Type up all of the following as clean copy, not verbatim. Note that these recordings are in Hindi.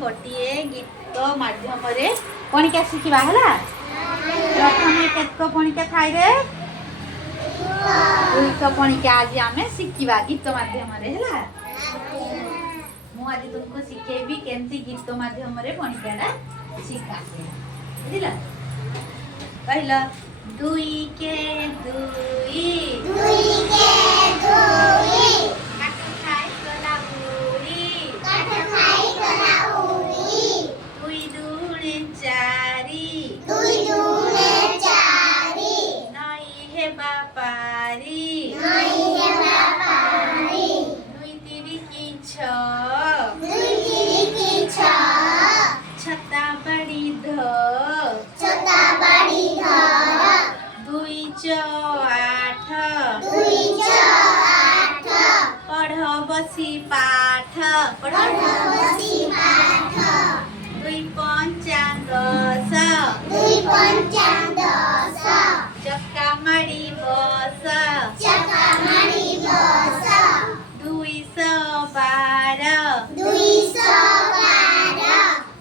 गोटे गीत माध्यम पणिका शिखा है। प्रथम केतक पणिका थाई रे दुईक पणिका आज आम शिखा गीत माध्यम मुझे तुमको शिखेबी केमती गीत माध्यम पणिका शिखा बुझल कहल दुई के दुई पाठ दुई पंचांग चक्का माड़ी बस 212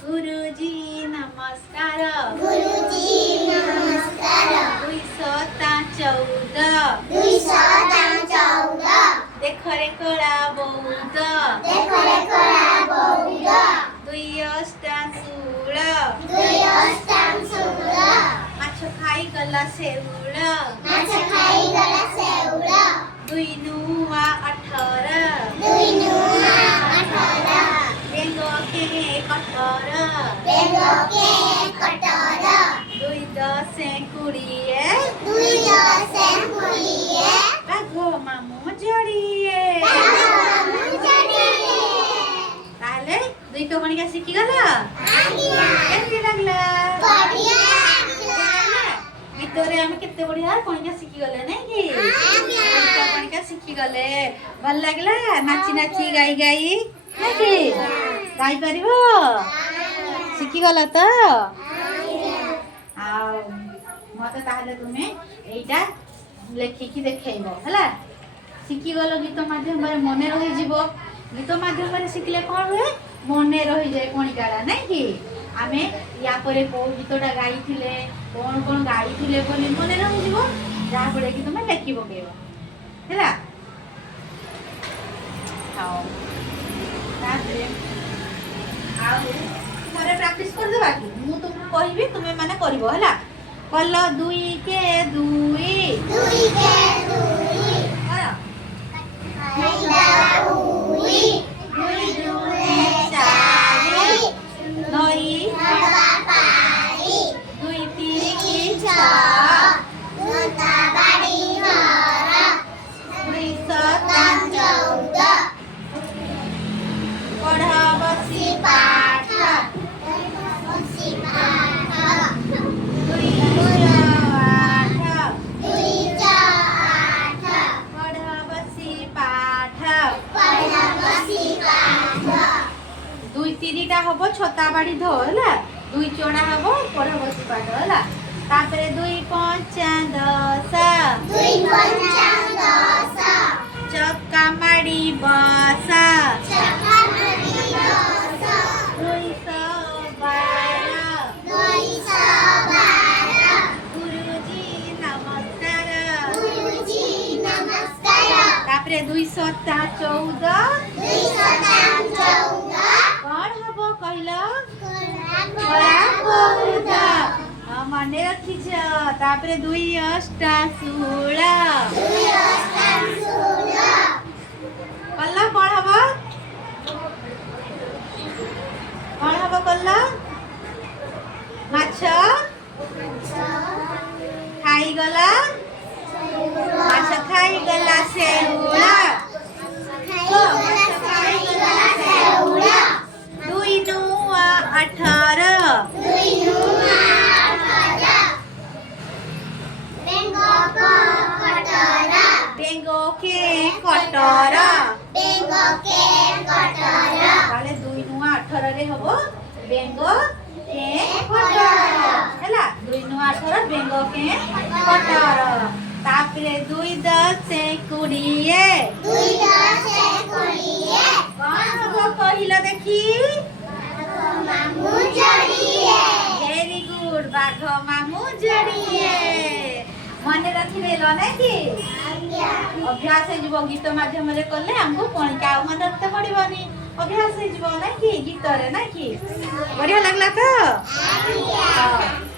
गुरुजी नमस्कार 214 देख रे कला बौद्ध 2 अष्टाम 16 माछ खाई गला सेउल 2 नुआ 18 बेंगो के कटर 2 10 20 बाघो मामू जड़िए ताले दुई तो मणिका शिखी गला केमती लागला गीतरे आमे केते बढ़िया पणिका शिखी गले नै कि पणिका शिखी गले भल लागला नाची नाची गाई गाई नै कि गाई परिबो शिखी गला त आ मते ताहले तुमे एइटा लेखिकी देखैबो हला शिखी गलो गीत माध्यम मन रही जीव गीत माध्यम शिखले कौन हुए मन रही जाए पणिकाटा नहीं कि आम या कौ गीतटा गाई कौन कौन गाई मन रही जीव जहाँ फल कि तुम लेखि पकेब है प्राक्टिस करदेबा कि मुझे तुमको कहबी तुम्हें माने करबो हला कल 2 के 2 हम छता बाड़ी धो है 2 चढ़ा हम पढ़ बसी पाठ है 2 पंचांग 10 चक्का माड़ी बस 212 गुरुजी नमस्कार 214 कौन हम कहल मन रखी 2 अष्टाम 16 कल कौन हम कल माछ खाई गला सेउला 2 नुआ 18 बेंगो के कटर 2 नुआ 18 रे हबो बेंगो के कटर हैला 2 नुआ 18 बेंगो के कटर 2 10 20 कौन हम कहिला देखी बाघ मामू जोड़िए मन रखिदेल ना कि अभ्यास हो गीत माध्यम कले हमको पणिका मन रखते पड़ोनी अभ्यास हो ना कि गीत रे ना कि बढ़िया लगला तो